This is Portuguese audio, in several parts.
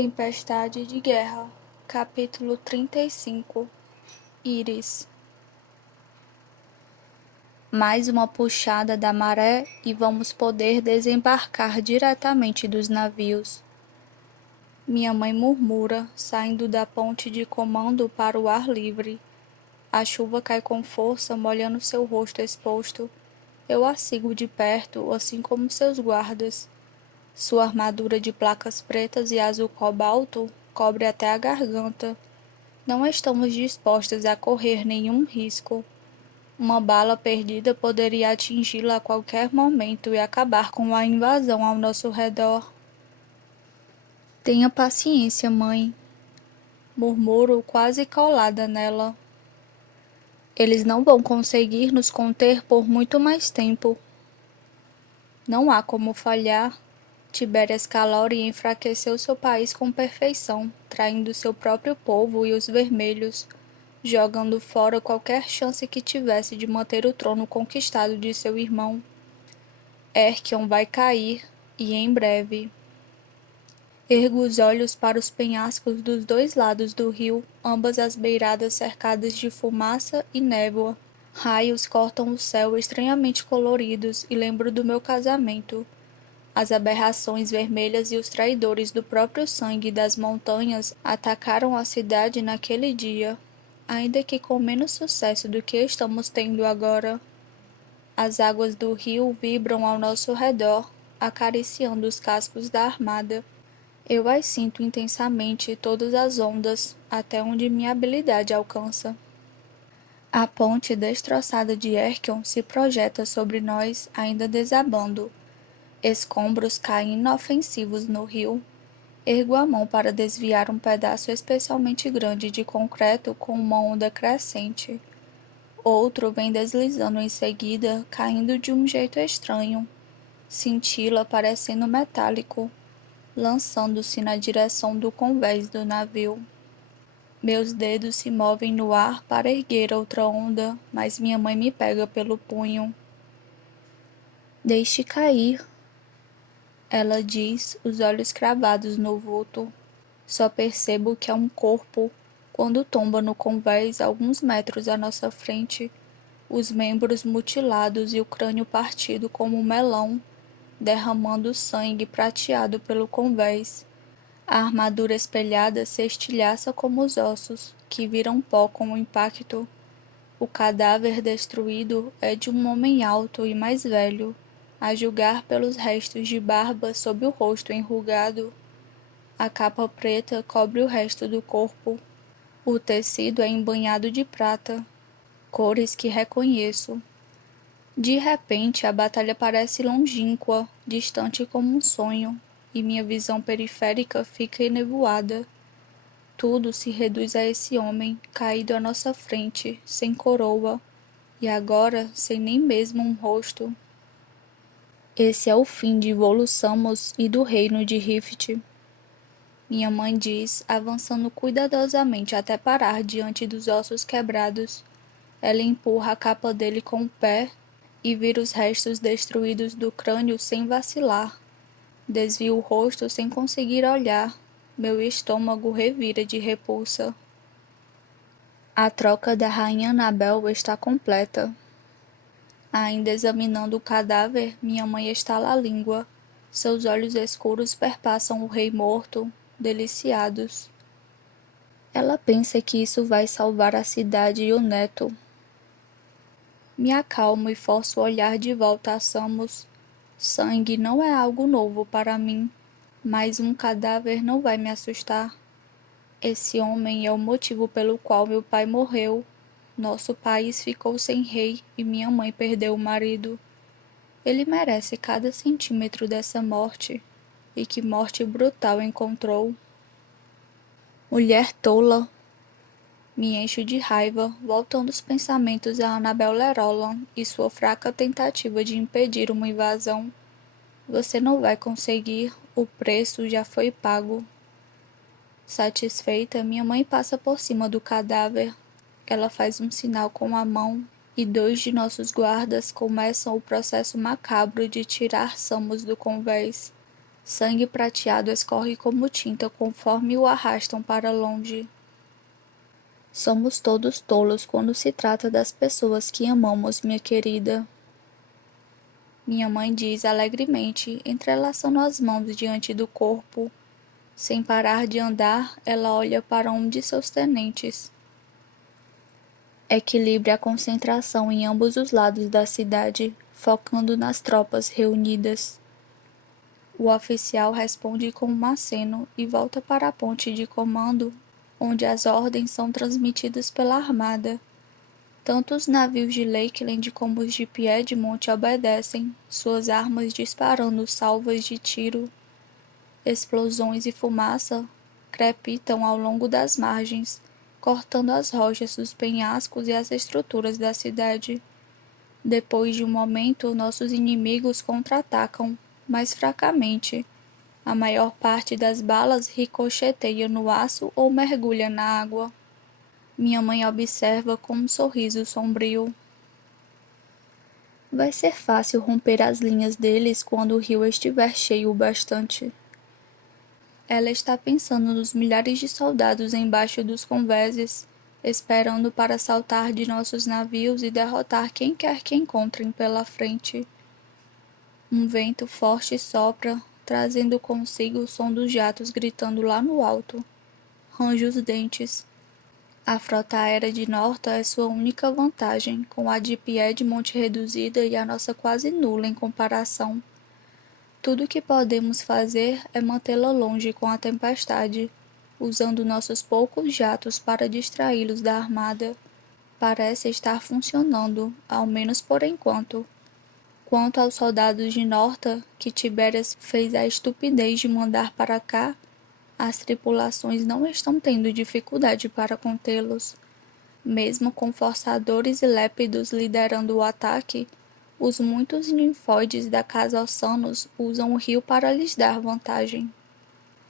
Tempestade de Guerra, capítulo 35. Íris. Mais uma puxada da maré e vamos poder desembarcar diretamente dos navios. Minha mãe murmura, saindo da ponte de comando para o ar livre. A chuva cai com força, molhando seu rosto exposto. Eu a sigo de perto, assim como seus guardas. Sua armadura de placas pretas e azul cobalto cobre até a garganta. Não estamos dispostas a correr nenhum risco. Uma bala perdida poderia atingi-la a qualquer momento e acabar com a invasão ao nosso redor. Tenha paciência, mãe, murmuro quase colada nela. Eles não vão conseguir nos conter por muito mais tempo. Não há como falhar. Tiberias Calori enfraqueceu seu país com perfeição, traindo seu próprio povo e os vermelhos, jogando fora qualquer chance que tivesse de manter o trono conquistado de seu irmão. Erquion vai cair, e em breve. Ergo os olhos para os penhascos dos dois lados do rio, ambas as beiradas cercadas de fumaça e névoa. Raios cortam o céu estranhamente coloridos e lembro do meu casamento. As aberrações vermelhas e os traidores do próprio sangue das montanhas atacaram a cidade naquele dia, ainda que com menos sucesso do que estamos tendo agora. As águas do rio vibram ao nosso redor, acariciando os cascos da armada. Eu as sinto intensamente todas as ondas, até onde minha habilidade alcança. A ponte destroçada de Erquion se projeta sobre nós, ainda desabando. Escombros caem inofensivos no rio. Ergo a mão para desviar um pedaço especialmente grande de concreto com uma onda crescente. Outro vem deslizando em seguida, caindo de um jeito estranho. Cintila parecendo metálico, lançando-se na direção do convés do navio. Meus dedos se movem no ar para erguer outra onda, mas minha mãe me pega pelo punho. Deixe cair, ela diz, os olhos cravados no vulto. Só percebo que é um corpo quando tomba no convés alguns metros à nossa frente, os membros mutilados e o crânio partido como um melão, derramando sangue prateado pelo convés. A armadura espelhada se estilhaça como os ossos, que viram pó com o impacto. O cadáver destruído é de um homem alto e mais velho, a julgar pelos restos de barba sob o rosto enrugado. A capa preta cobre o resto do corpo. O tecido é embanhado de prata, cores que reconheço. De repente, a batalha parece longínqua, distante como um sonho, e minha visão periférica fica enevoada. Tudo se reduz a esse homem, caído à nossa frente, sem coroa, e agora sem nem mesmo um rosto. Esse é o fim de Volussamos e do reino de Rift. Minha mãe diz, avançando cuidadosamente até parar diante dos ossos quebrados. Ela empurra a capa dele com o pé e vira os restos destruídos do crânio sem vacilar. Desvio o rosto sem conseguir olhar. Meu estômago revira de repulsa. A troca da rainha Anabel está completa. Ainda examinando o cadáver, minha mãe estala a língua. Seus olhos escuros perpassam o rei morto, deliciados. Ela pensa que isso vai salvar a cidade e o neto. Me acalmo e forço o olhar de volta a Samos. Sangue não é algo novo para mim, mas um cadáver não vai me assustar. Esse homem é o motivo pelo qual meu pai morreu. Nosso país ficou sem rei e minha mãe perdeu o marido. Ele merece cada centímetro dessa morte. E que morte brutal encontrou. Mulher tola. Me encho de raiva, voltando os pensamentos a Annabel Lerolan e sua fraca tentativa de impedir uma invasão. Você não vai conseguir, o preço já foi pago. Satisfeita, minha mãe passa por cima do cadáver. Ela faz um sinal com a mão e 2 de nossos guardas começam o processo macabro de tirar Samos do convés. Sangue prateado escorre como tinta conforme o arrastam para longe. Somos todos tolos quando se trata das pessoas que amamos, minha querida. Minha mãe diz alegremente, entrelaçando as mãos diante do corpo. Sem parar de andar, ela olha para um de seus tenentes. Equilibre a concentração em ambos os lados da cidade, focando nas tropas reunidas. O oficial responde com um aceno e volta para a ponte de comando, onde as ordens são transmitidas pela armada. Tanto os navios de Lakeland como os de Piedmont obedecem, suas armas disparando salvas de tiro. Explosões e fumaça crepitam ao longo das margens, cortando as rochas dos penhascos e as estruturas da cidade. Depois de um momento, nossos inimigos contra-atacam, mas fracamente. A maior parte das balas ricocheteia no aço ou mergulha na água. Minha mãe observa com um sorriso sombrio. Vai ser fácil romper as linhas deles quando o rio estiver cheio o bastante. Ela está pensando nos milhares de soldados embaixo dos convéses, esperando para saltar de nossos navios e derrotar quem quer que encontrem pela frente. Um vento forte sopra, trazendo consigo o som dos jatos gritando lá no alto. Range os dentes. A frota aérea de Norta é sua única vantagem, com a de Piedmont reduzida e a nossa quase nula em comparação. Tudo o que podemos fazer é mantê-la longe com a tempestade, usando nossos poucos jatos para distraí-los da armada. Parece estar funcionando, ao menos por enquanto. Quanto aos soldados de Norta, que Tibérias fez a estupidez de mandar para cá, as tripulações não estão tendo dificuldade para contê-los. Mesmo com forçadores e lépidos liderando o ataque, os muitos ninfóides da casa Ossanos usam o rio para lhes dar vantagem.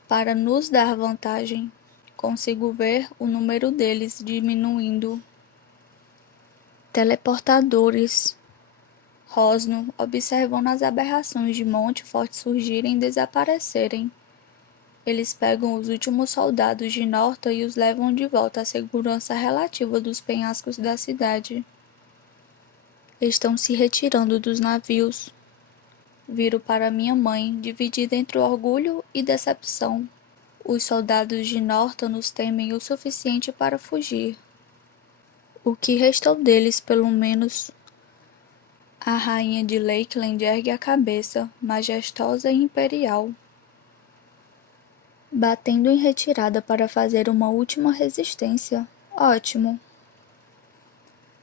Para nos dar vantagem, consigo ver o número deles diminuindo. Teleportadores. Rosno, observando as aberrações de Montfort surgirem e desaparecerem. Eles pegam os últimos soldados de Norta e os levam de volta à segurança relativa dos penhascos da cidade. Estão se retirando dos navios. Viro para minha mãe, dividida entre orgulho e decepção. Os soldados de Norta nos temem o suficiente para fugir. O que restou deles, pelo menos? A rainha de Lakeland ergue a cabeça, majestosa e imperial, batendo em retirada para fazer uma última resistência. Ótimo.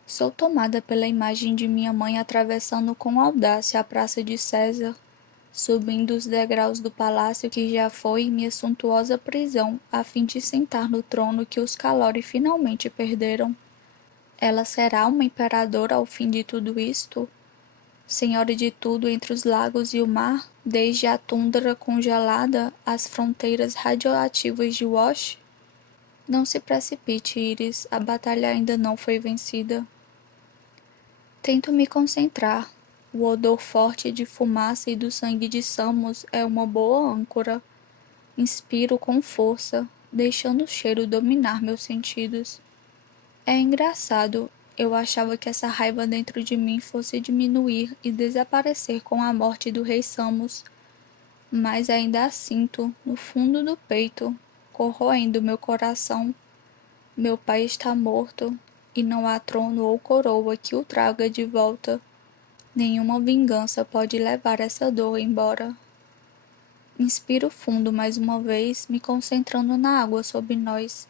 Sou tomada pela imagem de minha mãe atravessando com audácia a Praça de César, subindo os degraus do palácio que já foi minha suntuosa prisão, a fim de sentar no trono que os Calori finalmente perderam. Ela será uma imperadora ao fim de tudo isto? Senhora de tudo entre os lagos e o mar, desde a tundra congelada às fronteiras radioativas de Wash? Não se precipite, Iris, a batalha ainda não foi vencida. Tento me concentrar. O odor forte de fumaça e do sangue de Samus é uma boa âncora. Inspiro com força, deixando o cheiro dominar meus sentidos. É engraçado. Eu achava que essa raiva dentro de mim fosse diminuir e desaparecer com a morte do rei Samus, mas ainda a sinto, no fundo do peito, corroendo meu coração. Meu pai está morto, e não há trono ou coroa que o traga de volta. Nenhuma vingança pode levar essa dor embora. Inspiro fundo mais uma vez, me concentrando na água sob nós.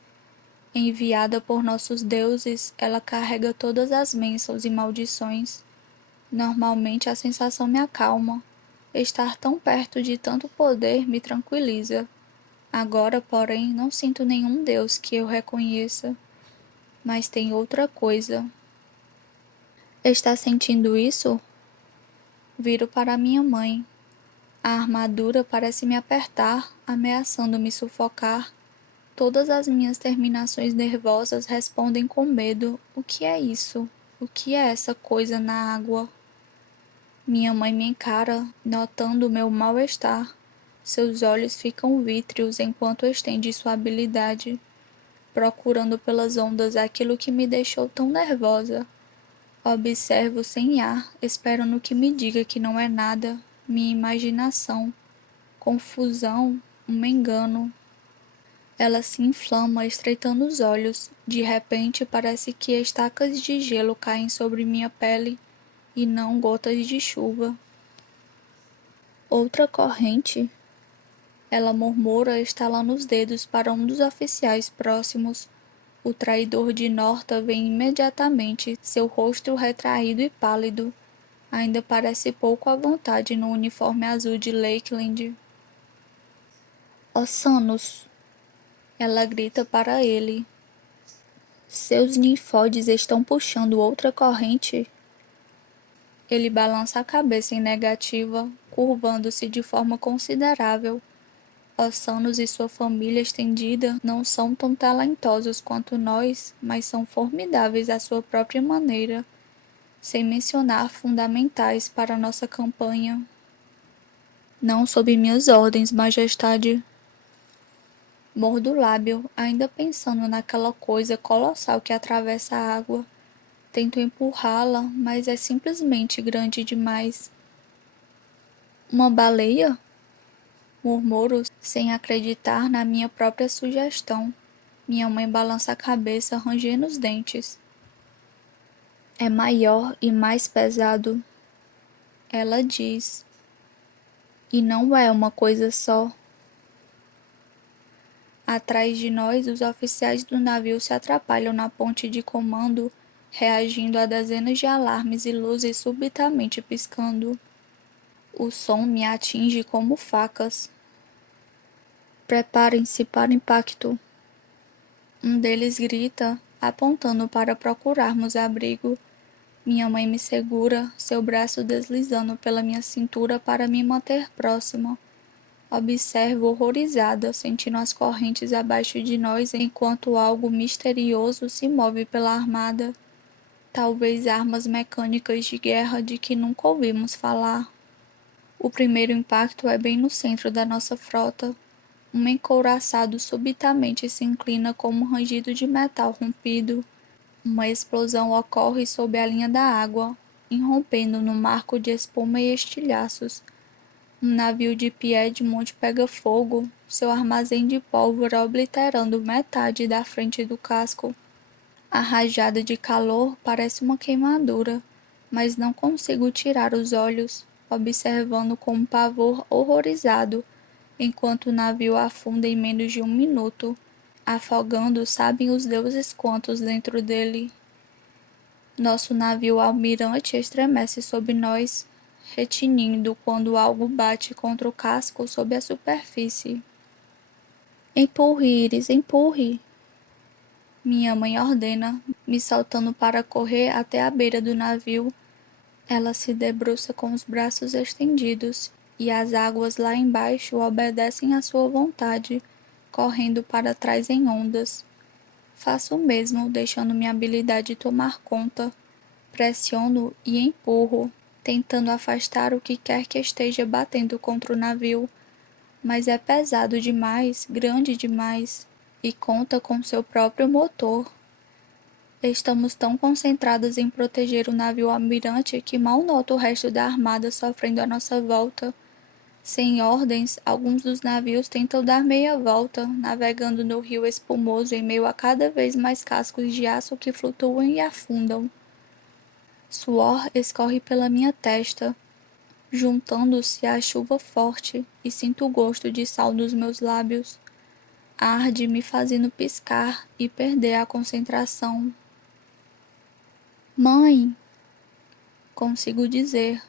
Enviada por nossos deuses, ela carrega todas as bênçãos e maldições. Normalmente a sensação me acalma. Estar tão perto de tanto poder me tranquiliza. Agora, porém, não sinto nenhum deus que eu reconheça. Mas tem outra coisa. Está sentindo isso? Viro para minha mãe. A armadura parece me apertar, ameaçando me sufocar. Todas as minhas terminações nervosas respondem com medo. O que é isso? O que é essa coisa na água? Minha mãe me encara, notando o meu mal-estar. Seus olhos ficam vítreos enquanto estende sua habilidade, procurando pelas ondas aquilo que me deixou tão nervosa. Observo sem ar, esperando que me diga que não é nada, minha imaginação, confusão, um engano. Ela se inflama, estreitando os olhos. De repente, parece que estacas de gelo caem sobre minha pele e não gotas de chuva. Outra corrente? Ela murmura, estalando os dedos para um dos oficiais próximos. O traidor de Norta vem imediatamente, seu rosto retraído e pálido. Ainda parece pouco à vontade no uniforme azul de Lakeland. Ossanos! Ela grita para ele. Seus ninfóides estão puxando outra corrente? Ele balança a cabeça em negativa, curvando-se de forma considerável. Ossanos e sua família estendida não são tão talentosos quanto nós, mas são formidáveis à sua própria maneira, sem mencionar fundamentais para nossa campanha. Não sob minhas ordens, majestade. Mordo o lábio, ainda pensando naquela coisa colossal que atravessa a água. Tento empurrá-la, mas é simplesmente grande demais. Uma baleia? Murmuro, sem acreditar na minha própria sugestão. Minha mãe balança a cabeça, rangendo os dentes. É maior e mais pesado. Ela diz. E não é uma coisa só. Atrás de nós, os oficiais do navio se atrapalham na ponte de comando, reagindo a dezenas de alarmes e luzes subitamente piscando. O som me atinge como facas. Preparem-se para o impacto. Um deles grita, apontando para procurarmos abrigo. Minha mãe me segura, seu braço deslizando pela minha cintura para me manter próxima. Observo horrorizada, sentindo as correntes abaixo de nós enquanto algo misterioso se move pela armada. Talvez armas mecânicas de guerra de que nunca ouvimos falar. O primeiro impacto é bem no centro da nossa frota. Um encouraçado subitamente se inclina como um rangido de metal rompido. Uma explosão ocorre sob a linha da água, irrompendo num marco de espuma e estilhaços. Um navio de Piedmont pega fogo, seu armazém de pólvora obliterando metade da frente do casco. A rajada de calor parece uma queimadura, mas não consigo tirar os olhos, observando com um pavor horrorizado, enquanto o navio afunda em menos de 1 minuto, afogando sabem os deuses quantos dentro dele. Nosso navio almirante estremece sob nós, retinindo quando algo bate contra o casco sob a superfície. Empurre, Iris, empurre! Minha mãe ordena, me saltando para correr até a beira do navio. Ela se debruça com os braços estendidos, e as águas lá embaixo obedecem à sua vontade, correndo para trás em ondas. Faço o mesmo, deixando minha habilidade tomar conta. Pressiono e empurro, tentando afastar o que quer que esteja batendo contra o navio. Mas é pesado demais, grande demais, e conta com seu próprio motor. Estamos tão concentrados em proteger o navio almirante que mal noto o resto da armada sofrendo à nossa volta. Sem ordens, alguns dos navios tentam dar meia volta, navegando no rio espumoso em meio a cada vez mais cascos de aço que flutuam e afundam. Suor escorre pela minha testa, juntando-se à chuva forte, e sinto o gosto de sal nos meus lábios. Arde me fazendo piscar e perder a concentração. Mãe! Consigo dizer.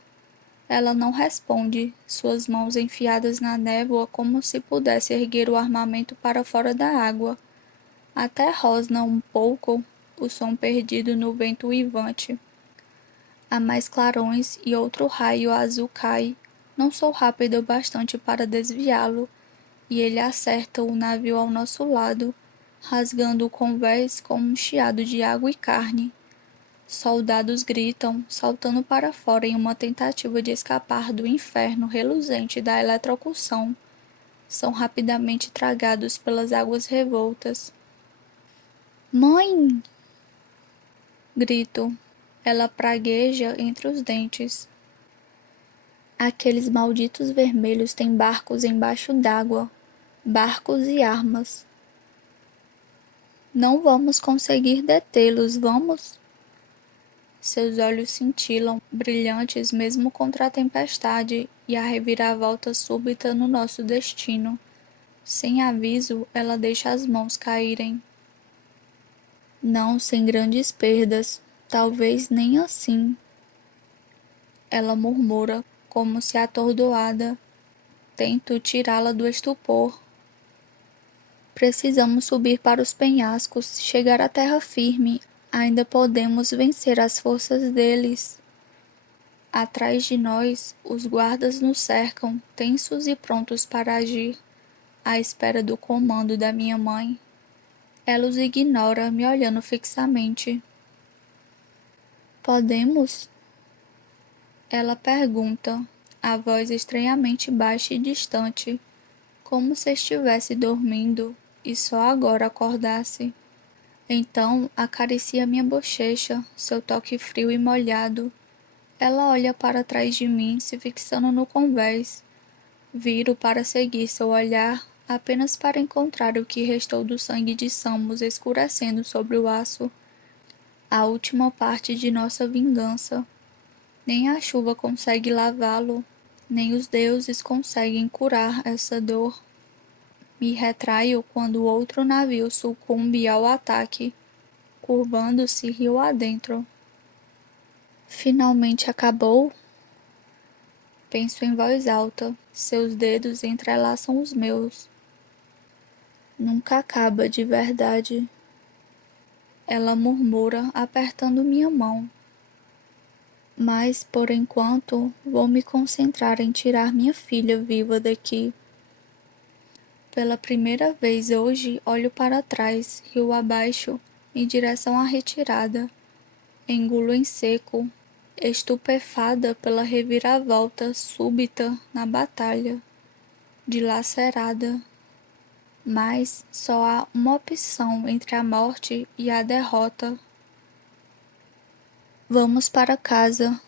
Ela não responde, suas mãos enfiadas na névoa como se pudesse erguer o armamento para fora da água. Até rosna um pouco, o som perdido no vento uivante. Há mais clarões e outro raio azul cai. Não sou rápido o bastante para desviá-lo, e ele acerta o navio ao nosso lado, rasgando o convés com um chiado de água e carne. Soldados gritam, saltando para fora em uma tentativa de escapar do inferno reluzente da eletrocução. são rapidamente tragados pelas águas revoltas. Mãe! Grito. Ela pragueja entre os dentes. Aqueles malditos vermelhos têm barcos embaixo d'água, barcos e armas. Não vamos conseguir detê-los, vamos? Seus olhos cintilam, brilhantes mesmo contra a tempestade e a reviravolta súbita no nosso destino. Sem aviso, ela deixa as mãos caírem. Não sem grandes perdas, talvez nem assim. Ela murmura, como se atordoada. Tento tirá-la do estupor. Precisamos subir para os penhascos, chegar à terra firme. Ainda podemos vencer as forças deles. Atrás de nós, os guardas nos cercam, tensos e prontos para agir, à espera do comando da minha mãe. Ela os ignora, me olhando fixamente. Podemos? Ela pergunta, a voz estranhamente baixa e distante, como se estivesse dormindo e só agora acordasse. Então acaricia minha bochecha, seu toque frio e molhado. Ela olha para trás de mim, se fixando no convés. Viro para seguir seu olhar, apenas para encontrar o que restou do sangue de Samus escurecendo sobre o aço. A última parte de nossa vingança. Nem a chuva consegue lavá-lo, nem os deuses conseguem curar essa dor. Me retraio quando outro navio sucumbe ao ataque, curvando-se rio adentro. Finalmente acabou? Penso em voz alta, seus dedos entrelaçam os meus. Nunca acaba de verdade. Ela murmura, apertando minha mão. Mas, por enquanto, vou me concentrar em tirar minha filha viva daqui. Pela primeira vez hoje, olho para trás, rio abaixo, em direção à retirada. Engulo em seco, estupefada pela reviravolta súbita na batalha. Dilacerada. Mas só há uma opção entre a morte e a derrota. Vamos para casa,